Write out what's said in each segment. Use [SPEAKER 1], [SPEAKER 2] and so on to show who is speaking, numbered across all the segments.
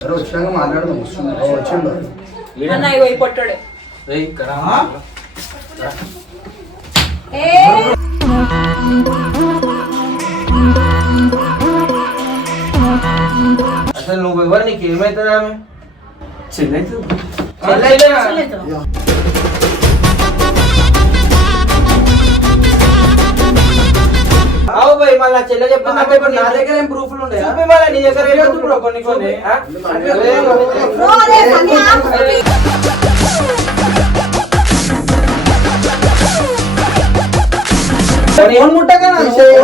[SPEAKER 1] వచ్చినాక మాట్లాడదాం వచ్చిండు
[SPEAKER 2] అన్న ఇగో ఈ పొట్టోడు.
[SPEAKER 3] అసలు నువ్వు ఎవరు? నీకు ఏమైతుంది ఆమె చెల్లైతుంది అవు భయ్ మళ్ళీ చెల్లె చెప్తున్నా
[SPEAKER 4] ఇప్పుడు నా దగ్గర ఏం ప్రూఫ్లు ఉండే
[SPEAKER 3] చూపి మళ్ళీ నీ దగ్గర ఏం వద్దు బ్రో కొన్ని కొన్ని? ఆ?
[SPEAKER 2] బ్రో, అదే సన్నీ ఆపు.
[SPEAKER 4] ఫోన్ ముట్టగా నా
[SPEAKER 1] తీసేయ్,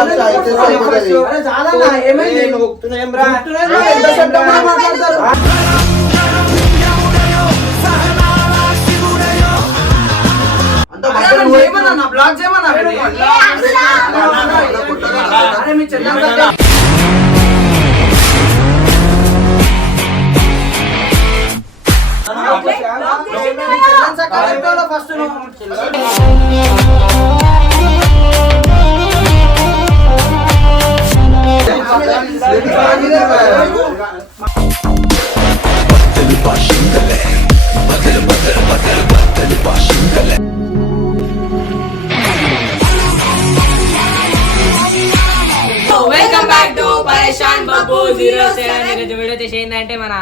[SPEAKER 4] చక్కగా పెట్టుకోవాలా ఫస్ట్
[SPEAKER 2] వచ్చేసి ఏంటంటే మన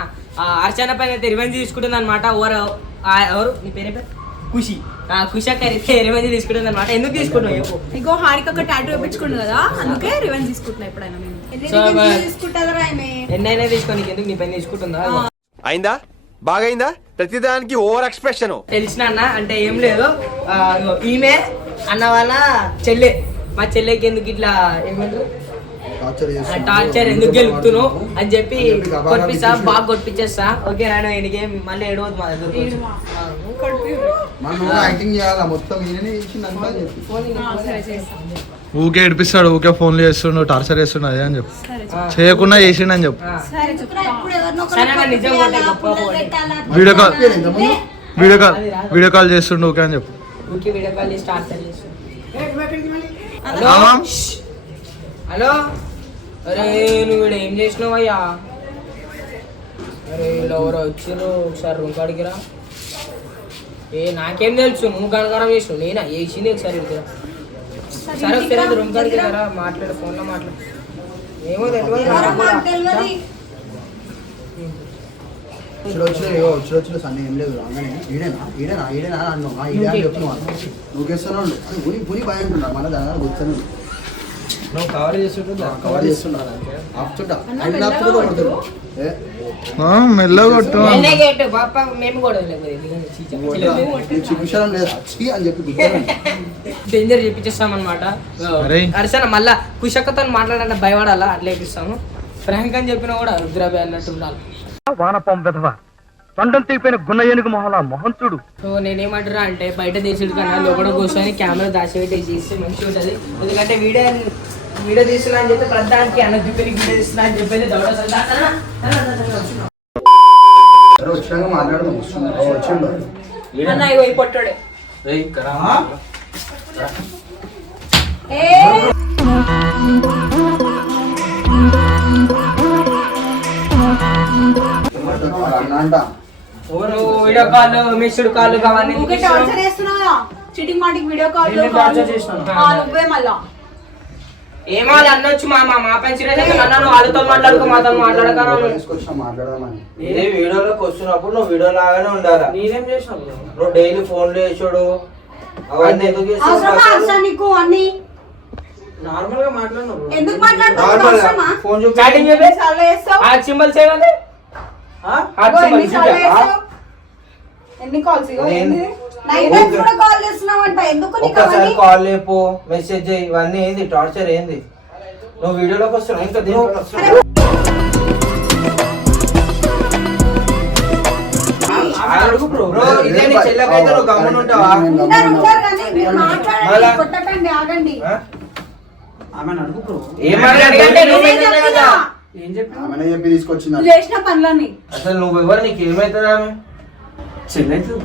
[SPEAKER 2] అర్చన పైన అయితే రివెంజ్ తీసుకుంటుంది అనమాట ఎవరు ఆ, ఎవరు? నీ పేరు పేరు? ఖుషి. ఆ ఖుషి అక్క అయితే రివెంజ్ తీసుకుంటుంది అనమాట ఎందుకు తీసుకుంటున్నావు చెప్పు.
[SPEAKER 5] ఇంకో హారిక ఒక టాటూ వేపించుకుండు కదా అందుకే రివెంజ్ తీసుకుంటున్నా ఎప్పుడైనా మేము
[SPEAKER 2] సో, మరి-
[SPEAKER 5] తీసుకుంటారా ఆమె?
[SPEAKER 2] ఎన్నైనా తీసుకో నీకు ఎందుకు నీ పైన తీసుకుంటుందా?
[SPEAKER 6] అయిందా? బాగైందా? ప్రతిదానికి ఓవర్ ఎక్స్ప్రెషన్
[SPEAKER 2] తెలిసిన అన్న అంటే ఏం లేదు. ఈమె అన్న వాళ్ళ చెల్లె. మా చెల్లెకి ఎందుకు ఇట్లా ఏమంటారు
[SPEAKER 1] టార్చర్
[SPEAKER 2] ఎందుకు గెలుపుతున్నావు? అని చెప్పి కొట్టిస్తా బాగా కొట్టించేస్తా ఓకే రాను ఈయనకి మళ్ళీ ఏడవద్దు మా దగ్గర
[SPEAKER 7] ఊకే ఏడిపిస్తాడు ఊకే ఫోన్లు చేస్తుండు టార్చర్ చేస్తుండు అదే అని చెప్పు. చేయకుండా చేసిండు అని చెప్పు. Video call. Video call video call చేస్తుండు ఊకే అని చెప్పు.
[SPEAKER 2] హలో? అరే నువ్వు వీడు ఏం చేసినావు అయ్యా అరే వీళ్ళు ఎవరో వచ్చిర్రు ఒకసారి రూమ్ కాడికి రా. ఏ నాకేం తెలుసు నువ్వు కనకరం చేసినావు నేనా? వేసింది ఒకసారి ఇక్కడికి రా. సరే ఒకసారి రూమ్ కాడికి రా మాట్లాడు ఫోన్లో మాట్లాడు. ఏమో తెలియదు నాకు కూడా.
[SPEAKER 1] వచ్చుడు వచ్చుడు ఏవో వచ్చుడు వచ్చుడు సన్న ఏం లేదు రాగానే ఈడేనా? ఈడేనా? ఈడేనా? అన్ను ఆ ఈడే అని చెప్తున్నావు నువ్వు పుని పుని భయం మన దాని కూర్చొని
[SPEAKER 3] నువ్వు కవర్
[SPEAKER 1] కవర్ ఆపుతుంటే
[SPEAKER 2] కూడా
[SPEAKER 1] చూపించడం లేదు? అని చెప్పి
[SPEAKER 2] డేంజర్ చేపించేస్తామన్నమాట.
[SPEAKER 7] అరే.
[SPEAKER 2] అరిసన మళ్ళా కుషక్కతో మాట్లాడాలంటే భయపడాలా? అట్లా వేపిస్తాము ఫ్రాంక్ అని చెప్పినా కూడా రుద్రాబాయ్ అన్నట్టు ఉండాలి.
[SPEAKER 8] వానపాం విధవ. తొండం తీపిన గున్న ఏనుగు మొహలా మొహం చూడు
[SPEAKER 2] సో నేనేమంటారా అంటే బయట దేశుడు కన్నా లోపల కూర్చొని కెమెరా దాచిపెట్టి చేస్తే మంచిగా ఉంటుంది ఎందుకంటే వీడియో వీడియో తీస్తున్నా అని చెప్పి ప్రధానికి అన్న చూపి వీడియో తీస్తున్నా అని చెప్పేసి దౌడ అసలు దా- దా- దా- దా- దా- దా- దా-
[SPEAKER 1] సరే వచ్చినాక మాట్లాడదాం వస్తుంది. ఓ, వచ్చిండు.
[SPEAKER 2] అన్న ఇగో ఈ పొట్టోడు.
[SPEAKER 1] అన్న అంట
[SPEAKER 2] వీడియో కాల్ మిస్డ్ కాల్ అవన్నీ
[SPEAKER 5] ఊకే టార్చర్ చేస్తున్నావా చీటింగ్ మాటికి వీడియో కాల్
[SPEAKER 3] చేసినాను.
[SPEAKER 5] నువ్వే మళ్ళా.
[SPEAKER 2] ఏమో అనొచ్చు మా మా మా అయితే నన్ను వాళ్ళతో మాట్లాడుకో మాతో మాట్లాడక
[SPEAKER 1] తీసుకొచ్చిన మాట్లాడదామని.
[SPEAKER 3] ఇదే వీడియోలోకి వస్తున్నప్పుడు నువ్వు వీడియో లాగానే ఉండాలా?
[SPEAKER 2] నేనేం చేసాను
[SPEAKER 3] నువ్వు డైలీ ఫోన్లు వేసాడు అవన్నీ ఎందుకు
[SPEAKER 5] అవసరం నీకు అన్ని?
[SPEAKER 3] నార్మల్గా మాట్లాడినావు.
[SPEAKER 5] ఎందుకు మాట్లాడుతున్నావు?
[SPEAKER 3] ఫోన్ చూపి.
[SPEAKER 2] చాటింగ్
[SPEAKER 5] చేస్తావు
[SPEAKER 3] ఆ?
[SPEAKER 5] ఎన్ని కాల్స్ ఇగో?
[SPEAKER 3] ఒక్కసారి కాల్ లేపు మెసేజ్ చేయి ఇవన్నీ ఏంది? టార్చర్ ఏంది? నువ్వు వీడియోలోకి వస్తున్నావు ఇంకా దీంట్లో వస్తున్నావు. ఏం
[SPEAKER 4] చెప్పి
[SPEAKER 1] ఆమెనే చెప్పి తీసుకొచ్చింది.
[SPEAKER 5] నువ్వు చేసిన పనులన్నీ.
[SPEAKER 3] అసలు నువ్వు ఎవరు నీకు ఏమైతుంది ఆమె?
[SPEAKER 4] చెల్లైతుంది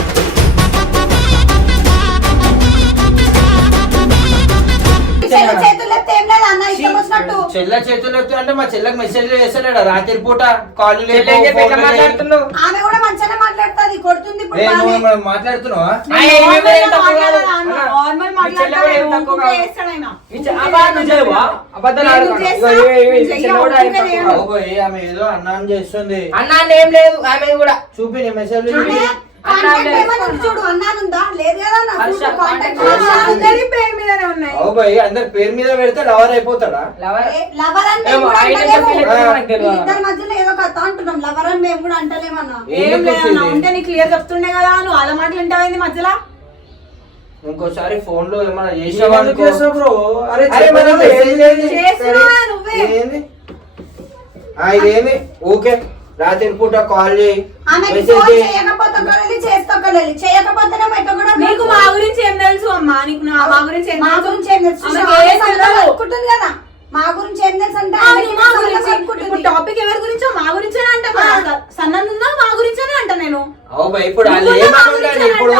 [SPEAKER 9] చెల్లి చేతులు ఎత్తే ఏం లేదు అన్న ఇష్టం వచ్చినట్టు
[SPEAKER 3] చెల్ల చేతులు ఎత్తు అంటే మా చెల్లెకి మెసేజ్ చేస్తలేడా రాత్రి పూట కాల్
[SPEAKER 2] మాట్లాడుతున్నావు
[SPEAKER 9] ఆమె కూడా మంచిగానే మాట్లాడుతుంది కొడుతుంది ఇప్పుడు బాగానే.
[SPEAKER 3] నువ్వు మాట్లాడుతున్నావా
[SPEAKER 2] ఆ, ఏమీ లేదు, తక్కువ కాదు.
[SPEAKER 5] నార్మల్
[SPEAKER 2] అన్న,
[SPEAKER 5] నార్మల్
[SPEAKER 2] మీ చెల్లె కూడా ఏం తక్కువ
[SPEAKER 5] మాట్లాడతాడు
[SPEAKER 2] కాదు.
[SPEAKER 5] చేస్తాడు ఆయన
[SPEAKER 2] ఈ చె- అబ్బా, నువ్వు చేయవా? అబద్ధాలు
[SPEAKER 5] నేను
[SPEAKER 2] ఆడకు.
[SPEAKER 5] చేస్తా.
[SPEAKER 2] ఇగో, ఇగో, ఇగో, ఈ
[SPEAKER 5] చెయ్యి,
[SPEAKER 2] చెల్లె కూడా ఏం
[SPEAKER 5] ఒప్పుకోనే
[SPEAKER 2] తక్కువ కాదు.
[SPEAKER 3] పోయి ఆమె ఏదో అన్నం చేస్తుంది
[SPEAKER 2] అన్న అని ఏం లేదు ఆమె కూడా
[SPEAKER 3] చూపి మెసేజ్
[SPEAKER 5] అందరి పేరు మీదనే ఉన్నాయి.
[SPEAKER 3] అవు భయ్ అందరి పేరు మీద పెడితే లవర్ అయిపోతాడా?
[SPEAKER 5] ఉంటే నీ క్లియర్ చెప్తుండే కదా నువ్వు అలా మాటలు వింటావేంది మధ్యలో?
[SPEAKER 3] ఇంకోసారి ఫోన్లో ఏమైనా
[SPEAKER 4] ఎందుకు
[SPEAKER 3] చేసావు ఓకే రాత్రి పూట కాల్ చేయి.
[SPEAKER 5] నీకు మా గురించి ఏం తెలుసు అమ్మా? నీకు మా గురించి ఏం
[SPEAKER 9] మా? గురించి ఏం తెలుసు? కదా. మా గురించి ఏం తెలుసు అంటే
[SPEAKER 5] గురించి టాపిక్ ఎవరి గురించో మా గురించేనే అంట మా గురించేనే అంట నేను?
[SPEAKER 3] ఇప్పుడు
[SPEAKER 5] గురించి
[SPEAKER 3] ఇప్పుడు?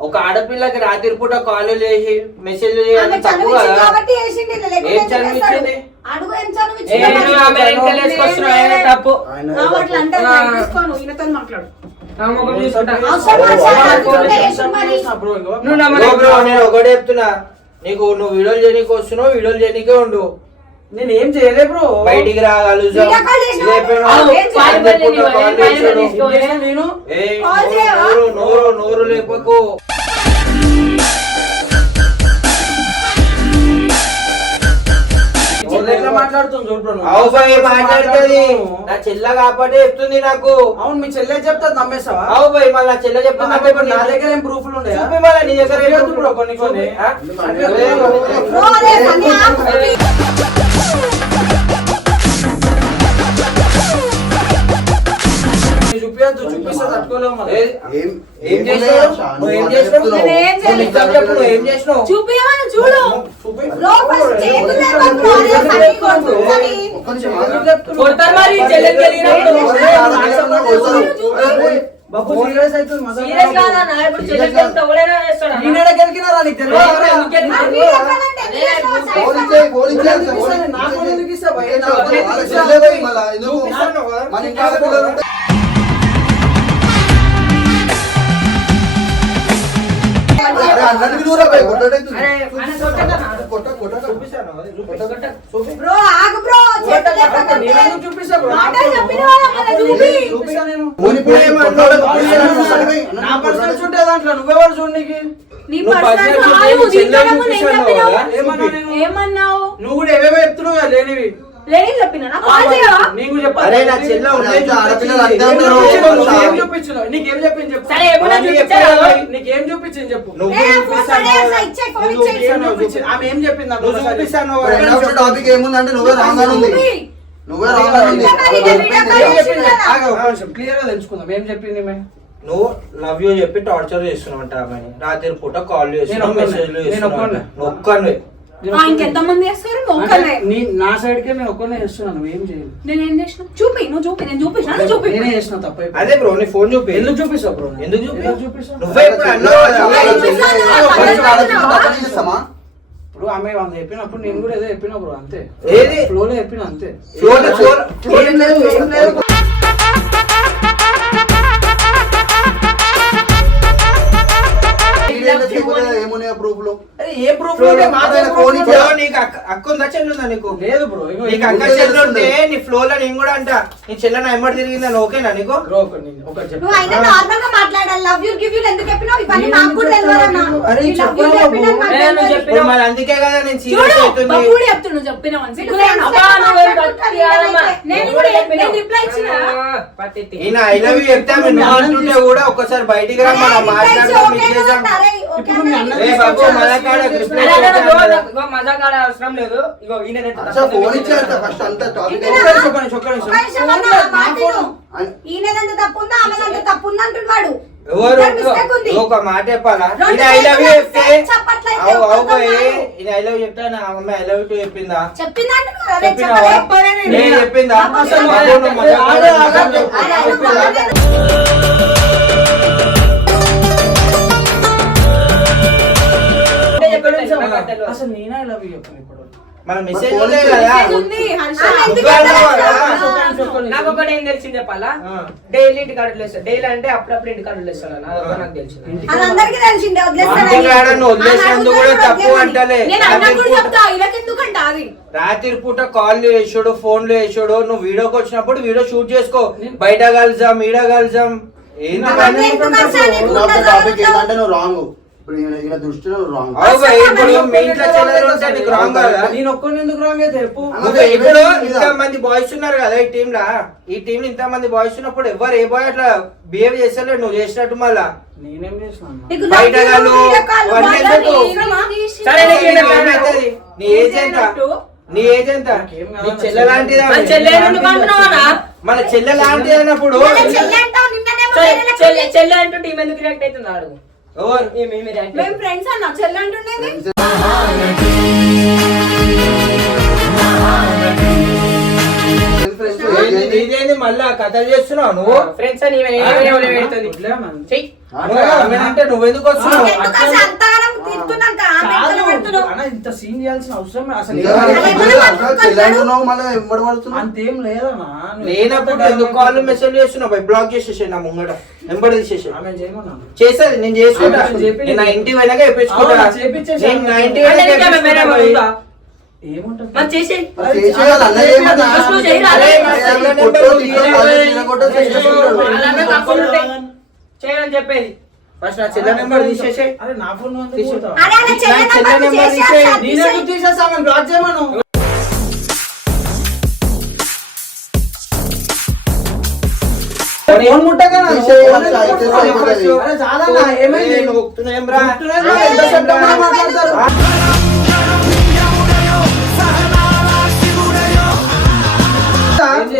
[SPEAKER 3] ఒక ఆడపిల్లకి రాత్రి పూట కాల్ చేసి మెసేజ్ చేయడం ఏం చదివించింది?
[SPEAKER 9] అడుగు
[SPEAKER 2] తప్పు.
[SPEAKER 5] ఈయనతో మాట్లాడు.
[SPEAKER 3] నేను ఒకటే చెప్తున్నా. నీకు నువ్వు వీడియోలు చేయనీకి వస్తున్నావు వీడియోలు చేయనీకే ఉండు.
[SPEAKER 4] నేను ఏం చేయలే బ్రో.
[SPEAKER 3] బయటికి రాగలుగుతాం
[SPEAKER 9] వీడియో కాల్ చేసినావు?
[SPEAKER 3] ఇదైపోయినా
[SPEAKER 4] చెల్లె ఎట్లా మాట్లాడుతుంది చూడు
[SPEAKER 3] మాట్లాడుతుంది? నా చెల్ల కాబట్టి చెప్తుంది నాకు.
[SPEAKER 4] అవును మీ చెల్లె చెప్తా నమ్మేస్తావా
[SPEAKER 3] అవు భయ్ మళ్ళీ నా చెల్ల
[SPEAKER 4] ఇప్పుడు నా దగ్గర ఏం ప్రూఫ్లు ఉండే
[SPEAKER 3] మళ్ళీ నీ దగ్గర ఏం
[SPEAKER 4] చూపి బ్రో కొన్ని కొన్ని. చూపించద్దు చూపిస్తే తట్టుకోలేము మరి.
[SPEAKER 3] ఏ-
[SPEAKER 1] ఏం
[SPEAKER 3] ఏం చేసినావు నువ్వు ఏం చేసినావు
[SPEAKER 9] నేను ఏం
[SPEAKER 3] నువ్వు నిజం చెప్పు నువ్వు ఏం చేసినావు
[SPEAKER 5] చూపియమని చూడు
[SPEAKER 4] చూపి
[SPEAKER 9] ఫస్ట్ చేతులు అదే సన్నీ కొడుతుందని.
[SPEAKER 1] ఒక్క నిమిషం ఆగు.
[SPEAKER 2] కొడతారు మరి చెల్లెకి వెళ్ళినప్పుడు
[SPEAKER 4] బాబు సీరియస్ అవుతుంది మజా
[SPEAKER 2] సీరియస్ కాదన్నా ఇప్పుడు చెల్లెకి వెళ్తే ఎవడైనా వేస్తాడా?
[SPEAKER 4] నేనే గెలికినారా నీకు తెలియదు
[SPEAKER 2] ఎవరు ఎందుకు
[SPEAKER 9] మరి
[SPEAKER 2] ఎందుకు?
[SPEAKER 9] మీరు ఎక్కడంటే ఎందుకు చేసినావు అసలు?
[SPEAKER 1] ఫోన్ ఇచ్చేయ్, ఫోన్ ఇచ్చేయ్,
[SPEAKER 4] ఎందుకు
[SPEAKER 1] ఫోన్
[SPEAKER 4] ఇస్తాను? నా ఫోన్ ఎందుకు ఇస్తావు?
[SPEAKER 1] ఏ నా ఫోన్? వాళ్ళ చెల్లె పోయి మళ్ళా ఎందుకు?
[SPEAKER 3] చూపిస్తాను కదా.
[SPEAKER 1] మన ఇంట్లో ఆడపిల్లలు ఉంటే
[SPEAKER 4] నేను.
[SPEAKER 5] ఏమన్నావు
[SPEAKER 4] నువ్వు కూడా ఏవేవో చెప్తున్నావు లేనివి.
[SPEAKER 5] లేని చెప్పినా? నాకు కాల్ చేయవా?
[SPEAKER 4] నీకు చెప్పాలి.
[SPEAKER 3] అరే నా చెల్ల ఉండే
[SPEAKER 1] అయితే ఆడపిల్లలు
[SPEAKER 3] చూపించింది.
[SPEAKER 1] అంతే
[SPEAKER 4] ఏం చెప్పింది చెప్పు.
[SPEAKER 2] సరే, ఏమన్నా
[SPEAKER 4] నీకు
[SPEAKER 2] చూపించారా?
[SPEAKER 4] చెప్పాలి. నీకేం చూపించింది చెప్పు.
[SPEAKER 3] నువ్వు
[SPEAKER 9] ఫోన్
[SPEAKER 3] నువ్వు?
[SPEAKER 4] ఆమె ఏం చెప్పింది నాకు
[SPEAKER 1] టాపిక్ ఏముందంటే రాంగ్ అని ఉంది. రాంగ్ అని ఉంది.
[SPEAKER 4] క్లియర్గా తెలుసుకుందాం. ఏం చెప్పింది
[SPEAKER 3] లవ్ యూ చెప్పి టార్చర్ చేస్తున్నావు ఆమెని. రాత్రి పూట కాల్ చేస్తున్నావు. మెసేజ్లు చేస్తున్నావు
[SPEAKER 4] ఒక్కడినే.
[SPEAKER 3] నువ్వు ఒక్కడినే.
[SPEAKER 5] ఆ, ఇంకెంత మంది చేస్తారు ఒక్కనే
[SPEAKER 4] నీ నా సైడ్ కే నేను ఒక్కనే చేస్తున్నాను నువ్వు ఏం చేయలేదు.
[SPEAKER 5] నేను ఏం చేసిన? చూపి నువ్వు చూపి నేను చూపించిన నువ్వు చూపి.
[SPEAKER 4] నేనే చేసిన తప్ప
[SPEAKER 3] అదే బ్రో నీ ఫోన్ చూపి.
[SPEAKER 4] ఎందుకు చూపిస్తావు బ్రో
[SPEAKER 3] ఎందుకు చూపి?
[SPEAKER 4] చూపిస్తావు?
[SPEAKER 3] నువ్వే ఇప్పుడు అన్నావు
[SPEAKER 4] ఆమె వంద చెప్పినప్పుడు నేను కూడా ఏదో చెప్పినా బ్రో అంతే.
[SPEAKER 3] ఏది?
[SPEAKER 4] ఫ్లో లో చెప్పిన అంతే.
[SPEAKER 3] Flow లో- flow
[SPEAKER 1] ఏమున్నాయి
[SPEAKER 4] ఏ ప్రూఫ్
[SPEAKER 3] నీకు అక్క ఉందా నీకు?
[SPEAKER 4] లేదు బ్రో ఇగో
[SPEAKER 3] నీకు అక్క
[SPEAKER 1] ఉంటే
[SPEAKER 3] చెల్లి ఉంటే
[SPEAKER 1] తెలుస్తుంది.
[SPEAKER 3] నీ ఫ్లో లో నేను కూడా అంట నీ ఎమ్మడి తిరిగిందని ఓకేనా నీకు.
[SPEAKER 9] నువ్వు అయినా నార్మల్గా మాట్లాడాలి. లవ్ యూ గివ్ యూ ఎందుకు చెప్పినావు? ఇవన్నీ నాకు కూడా తెలియదు అన్న.
[SPEAKER 2] చెప్పిన-
[SPEAKER 3] అందుకే కదా నేను
[SPEAKER 5] చూడు
[SPEAKER 3] ఈయన ఐ లవ్ యూ చెప్తే కూడా ఒక్కసారి బయటికి రా మనం
[SPEAKER 9] అరే,
[SPEAKER 3] మాట్లాడదాం ఇది
[SPEAKER 2] అవసరం లేదు. ఇగో.
[SPEAKER 9] ఒక మాట
[SPEAKER 4] నా ఫోన్.
[SPEAKER 9] విను. ఈయనదంత తప్పు ఉందా ఆమెదంత తప్పు ఉందా అంటున్నాడు
[SPEAKER 3] ఎవరు?
[SPEAKER 9] ఇద్దరు mistake ఉంది.
[SPEAKER 3] ఒక మాట చెప్పాలా? ఈయన ఐ లవ్ యూ చెప్తే ఐ లవ్ నా అమ్మ ఐ లవ్ యూ చెప్పిందా?
[SPEAKER 9] చెప్పిందా.
[SPEAKER 3] నేను చెప్పిందా?
[SPEAKER 9] అట్లా
[SPEAKER 3] కదా.
[SPEAKER 9] చేస్తావు?
[SPEAKER 2] నాకు ఒకటి ఏం తెలిసింది చెప్పాలా?
[SPEAKER 3] ఆ.
[SPEAKER 2] డైలీ ఇంటి కార్డు లేస్తాను డైలీ అంటే అప్పుడప్పుడు ఇంటి కార్డు లేస్తాను అదొక నాకు తెలిసింది.
[SPEAKER 3] వదిలేసినందుకు కూడా తప్పు అంటలే. రాత్రి పూట కాల్ వేసాడు ఫోన్లు వేసాడు నువ్వు వీడియోకి వచ్చినప్పుడు వీడియో షూట్ చేసుకో. బయట కలుసాం ఈడ కలుసాం
[SPEAKER 9] అసలు
[SPEAKER 1] టాపిక్
[SPEAKER 9] ఉండదు.
[SPEAKER 1] ఏంటంటే నువ్వు రాంగ్ ఇప్పుడు ఈయన ఈయన దృష్టిలో నువ్వు రాంగ్
[SPEAKER 3] అవు భయ్, ఇప్పుడు మీ ఇంట్లో చెల్లెలు ఉంటే నీకు రాంగ్ కదా?
[SPEAKER 4] నేను ఒక్కడిని ఎందుకు రాంగ్ అయితే చెప్పు?
[SPEAKER 3] నువ్వు ఇప్పుడు ఇంత మంది? బాయ్స్ ఉన్నారు కదా ఈ టీమ్ లా? ఈ టీం ఇంత మంది బాయ్స్ ఉన్నప్పుడు ఎవరు ఏ బాయ్ అట్లా బిహేవ్ చేస్తలేడు నువ్వు చేసినట్టు మళ్ళా?
[SPEAKER 4] నేనేం
[SPEAKER 3] బయట?
[SPEAKER 2] సరే
[SPEAKER 3] నీ ఏజ్ ఎంత? నీ ఏజ్ ఎంత? నీ చెల్లె లాంటిదా
[SPEAKER 2] మన చెల్లె
[SPEAKER 3] లాంటిది అన్నప్పుడు
[SPEAKER 9] చెల్లి
[SPEAKER 2] అంటుంటే ఈమె ఎందుకు రియాక్ట్ అవుతుంది అడుగు.
[SPEAKER 3] ఎవరు?
[SPEAKER 5] మేము. ఫ్రెండ్స్ అన్న చెల్లి అంటుండేది?
[SPEAKER 3] ఏంది, ఇదేంది మళ్ళా కథలు చేస్తున్నావు నువ్వు?
[SPEAKER 2] ఫ్రెండ్స్ అని పెడుతుంది.
[SPEAKER 3] నువ్వెందుకు వస్తున్నావు?
[SPEAKER 4] ఇంత సీన్ చేయాల్సిన అవసరం అసలు అంతేం లేదన్నా.
[SPEAKER 3] లేనప్పుడు ఎందుకు కాల్ మెసేజ్ చేస్తున్నావు? బ్లాక్ చేసేసాను నా ముంగట. వెంబడి తీసేసి
[SPEAKER 4] ఆమె చేయమన్నా?
[SPEAKER 3] చేసేది నేను చేసుకుంటా. నా ఇంటి వెనక చెప్పించుకుంటా నేను నా ఇంటి వెనక.
[SPEAKER 2] చేయని చెప్పేది.
[SPEAKER 3] ఫస్ట్ నా చెల్లె నెంబర్ తీసేసి
[SPEAKER 4] అరే నా ఫోన్
[SPEAKER 9] చెల్లి నెంబర్. సార్,
[SPEAKER 4] నేను ఆమె బ్లాక్ చేయమను. ఫోన్. అరే చాలన్నా ఏమైంది? ఎంత శబ్దంగా మాట్లాడతారు.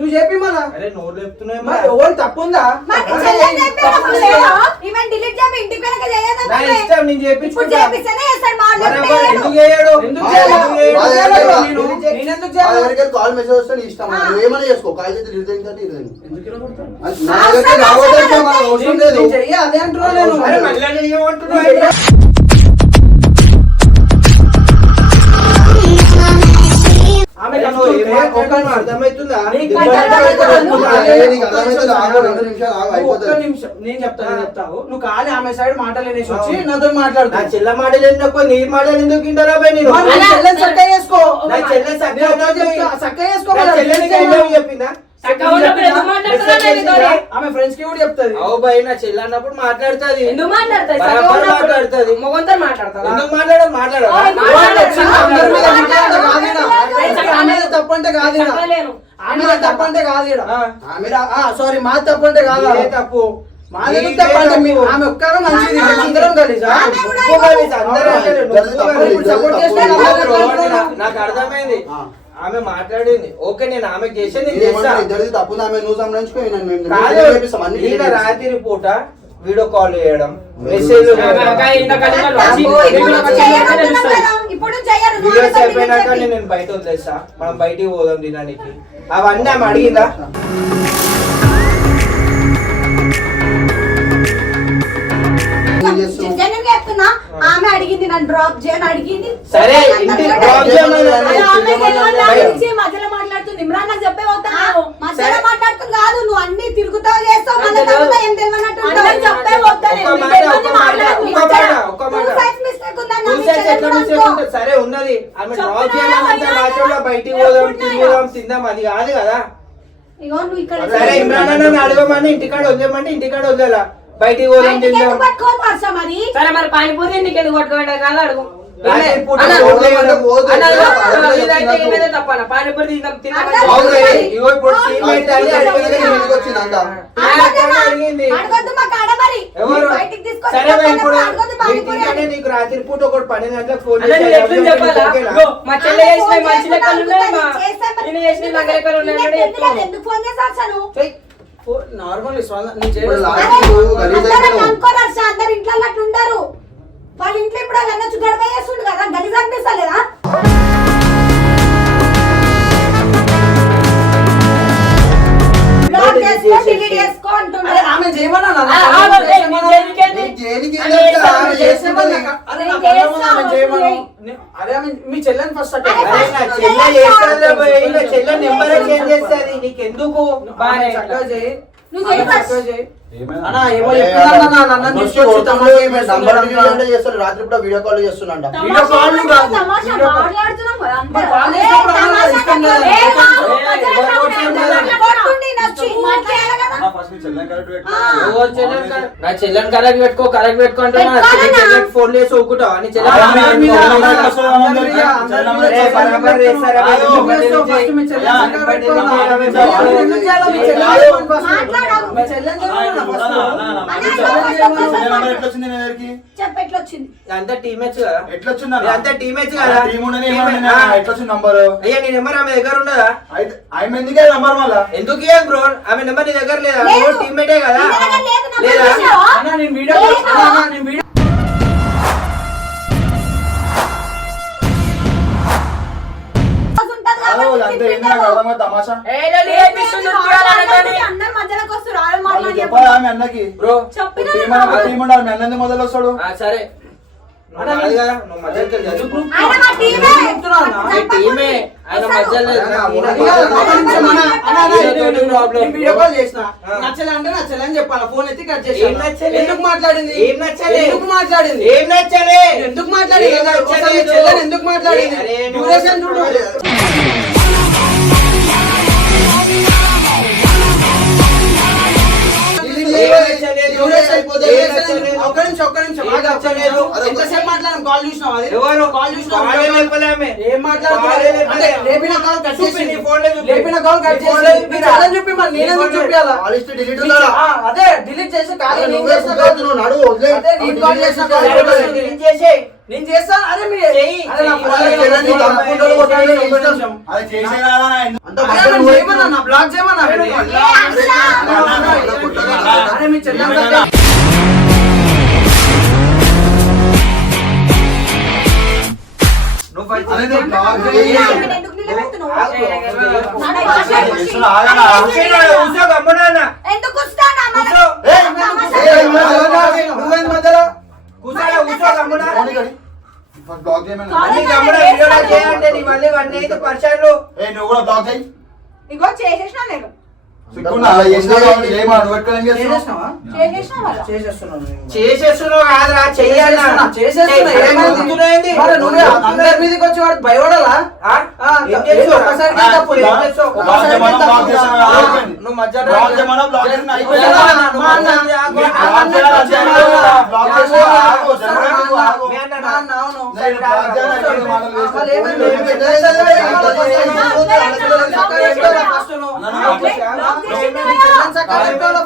[SPEAKER 9] లేదా?
[SPEAKER 4] లేదా?
[SPEAKER 9] ఈమె delete చేయమని ఇంటికి వెనక చేయొద్దా
[SPEAKER 3] నా
[SPEAKER 9] మరి?
[SPEAKER 3] ఇష్టం నేను చేపించుకుంటా. మరి
[SPEAKER 1] కాల్ మెసేజ్ వస్తే నీ ఇష్టం. నువ్వు ఏమైనా చేసుకో. కాల్ చేతి ఇరుదు ఇంకా ఇరుదు
[SPEAKER 4] ఎందుకు ఇలా కొడతావు? నేను చెప్తాను చెప్తావు. నువ్వు ఖాళీ ఆమె సైడ్ మాటలు అనేసి వచ్చి నాతో
[SPEAKER 3] నా
[SPEAKER 4] మాట్లాడుతావు
[SPEAKER 3] చెల్ల మాటలు ఎన్నప్పుడు నీ మాటలు ఎందుకు వింటారా బే నేను.
[SPEAKER 4] చేసుకో.
[SPEAKER 3] చెల్లె
[SPEAKER 4] చేసుకో.
[SPEAKER 3] చెప్పిందా
[SPEAKER 4] ఆమె ఫ్రెండ్స్కి కూడా చెప్తాది.
[SPEAKER 3] అవు భయ్ నా చెల్లి అన్నప్పుడు మాట్లాడుతుంది.
[SPEAKER 2] ఎందుకు
[SPEAKER 3] మాట్లాడుతుంది.
[SPEAKER 2] మొగంతో
[SPEAKER 3] ఎందుకు మాట్లాడ. మాట్లాడ.
[SPEAKER 2] ఓయ్,
[SPEAKER 4] ఎవరు వచ్చినా అందరి మీద
[SPEAKER 2] మాట్లాడు.
[SPEAKER 4] తప్పంటే కాదు. ఆమె తప్పంటే కాదు. ఆమె సారీ మా తప్పంటే కాదు?
[SPEAKER 3] తప్పు.
[SPEAKER 4] ఆమె మంచిది అందరం కలిసి
[SPEAKER 3] నాకు. అర్థమైంది. ఆమె మాట్లాడింది. ఓకే నేను ఆమె చేసే నేను చేస్తా.
[SPEAKER 1] ఇదేమంటారు ఇద్దరిది తప్పు ఆమె నువ్వు సంబంధించుకో.
[SPEAKER 3] రాత్రి పూట వీడియో కాల్ చేయడం మెసేజ్ వీడియోస్ అయిపోయినాక. నేను బయట వదిలేస్తా. మనం బయటికి పోదాం తినడానికి. అవన్నీ ఆమె అడిగిందా?
[SPEAKER 9] చెప్తున్నా ఆమె అడిగింది నన్ను డ్రాప్ చేయని అడిగింది.
[SPEAKER 3] సరే, ఇంటి drop చేయమని
[SPEAKER 9] అరే, ఆమె తెలియదు. గురించి మధ్యలో మాట్లాడుతుంది. ఇమ్రాన్ నాకు చెప్పే పోతాను మధ్యలో మాట్లాడుతుంది కాదు నువ్వు అన్ని తిరుగుతావు చేస్తావు మన తర్వాత. ఏం తెలియనట్టు
[SPEAKER 5] చెప్పే పోతాను
[SPEAKER 3] ఒక్క మాట ఒక్క మాట ఒక్క మాట ఒక్క మాట.
[SPEAKER 9] మిస్టేక్ ఉందని
[SPEAKER 3] Two sides ఎట్లా mistake ఉంటుంది? సరే ఉన్నది. ఆమె డ్రాప్
[SPEAKER 5] చెప్తున్నా,
[SPEAKER 3] చేయాలంటే
[SPEAKER 5] అయ్యా,
[SPEAKER 3] మాత్రం బయటికి పోదాం? తిరుగుదాం తిందాం అది కాదు కదా.
[SPEAKER 9] ఇగో నువ్వు ఇక్కడ
[SPEAKER 3] సరే ఇమ్రాన్ అన్న అడగమంటే ఇంటికాడ వదిలేమంటే ఇంటికాడ వదిలేలా. బయటికి పోదాం తిందాం.
[SPEAKER 2] సరే మరి పానీపూరి నీకు ఎందుకు పట్టుకోండి కాదు అడుగు.
[SPEAKER 3] రాత్రి పూట
[SPEAKER 2] పానీపూరి తిందాం.
[SPEAKER 3] నీకు రాత్రి ఒకటి పన్నెండు గంటలకు ఫోన్
[SPEAKER 2] చేసిన
[SPEAKER 9] ఫోన్
[SPEAKER 2] మంచి
[SPEAKER 9] చేస్తే
[SPEAKER 2] లెక్కలు ఉన్నాయి
[SPEAKER 4] నార్మల్
[SPEAKER 9] ఇంట్లో అట్లా ఉండరు. వాళ్ళ
[SPEAKER 4] మీ చెల్లెని ఫస్ట్
[SPEAKER 3] చెల్లె చేస్తుంది చెల్లె నెంబర్
[SPEAKER 1] రాత్రి కూడా వీడియో కాల్ చేస్తున్నా
[SPEAKER 4] వీడియో కాల్.
[SPEAKER 3] నా చెల్లెని కరెక్ట్ పెట్టుకో కరెక్ట్ పెట్టుకో అంటే ఫోన్ చేసి ఒప్పుకుంటావా నీ అంతా టీమేచ్ కదా
[SPEAKER 10] ఎట్లొచ్చిందా
[SPEAKER 3] అంతా టీమేచ్ కదా
[SPEAKER 10] టీమ్ ఉండని ఎట్లొచ్చింది నంబర్
[SPEAKER 3] అయ్యా నీ నెంబర్ ఆమె దగ్గర ఉండదా
[SPEAKER 10] అయితే ఆమె ఎందుకే నంబర్ మళ్ళా
[SPEAKER 3] ఎందుకు ఇయ్యాను బ్రో? ఆమె నెంబర్ నీ దగ్గర లేదా? బ్రో టీమ్మేటే కదా?
[SPEAKER 9] లేదా
[SPEAKER 4] అన్న నేను వీడియో అన్న నేను వీడియో
[SPEAKER 10] మొదలు వస్తాడు?
[SPEAKER 3] సరే.
[SPEAKER 4] నచ్చలంటే నచ్చలని చెప్పాలి. ఫోన్ ఎత్తి కట్ చేసి ఎందుకు మాట్లాడింది?
[SPEAKER 3] ఏం నచ్చలే?
[SPEAKER 4] ఎందుకు మాట్లాడింది?
[SPEAKER 3] ఏం నచ్చలే?
[SPEAKER 4] ఎందుకు మాట్లాడింది? ఎందుకు మాట్లాడింది? డ్యూరేషన్ చూడు. ఒక్క నిమిషం ఒక్క నిమిషం. ఎంతసేపు మాట్లాడడం కాల్ చూసినావు అది?
[SPEAKER 3] ఎవరు?
[SPEAKER 4] కాల్ చూసినావు? ఏం మాట్లాడుతున్నారు లేపిన కాల్ కట్ చేసి లేపిన కాల్ కట్ చేసి చెప్పి మరి నేనే
[SPEAKER 1] చూపించాలా డిలీట్
[SPEAKER 4] అదే డిలీట్ చేసి ఖాళీ
[SPEAKER 1] నువ్వు
[SPEAKER 4] నడువు
[SPEAKER 1] వదిలే. డిలీట్
[SPEAKER 4] చేసి. నేను చేస్తాను అరే మీరు బ్లాక్ చేయమన్నా
[SPEAKER 1] అరే
[SPEAKER 4] మీ
[SPEAKER 9] చెల్లె ఎందుకు
[SPEAKER 3] కూర్చో కూర్చో
[SPEAKER 1] నువ్వు
[SPEAKER 10] కూడా బ్లాక్ అయ్యి
[SPEAKER 9] ఇంకో చేసేసిన నేను.
[SPEAKER 3] చేసేస్తున్నావు
[SPEAKER 4] అందరి మీదకి వచ్చి వాడు భయపడాలా నువ్వు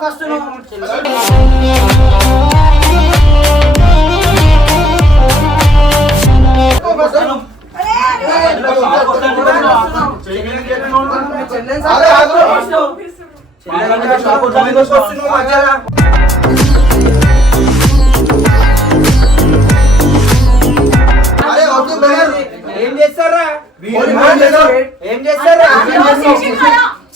[SPEAKER 4] ఫస్ట్
[SPEAKER 3] ఏం చేస్తారా
[SPEAKER 10] ఏం
[SPEAKER 3] చేస్తారా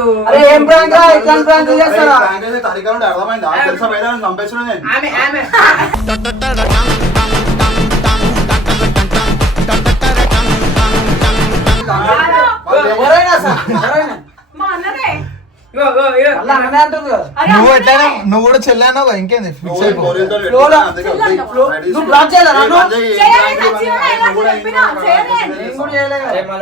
[SPEAKER 9] కాదు.
[SPEAKER 1] అరే
[SPEAKER 2] ఏం
[SPEAKER 4] ప్రాంక్ రా? ఇట్లా ప్రాంక్ చేస్తారా
[SPEAKER 10] ప్రాంక్ అయితే తరిగా ఉండి అర్థమైంది? ఆ తెలుసా బయట చంపేసిన నేను.
[SPEAKER 7] నువ్వు ఎట్లయినా నువ్వు కూడా చెల్లానో ఇంకేంది? ఫిక్స్ అయిపో.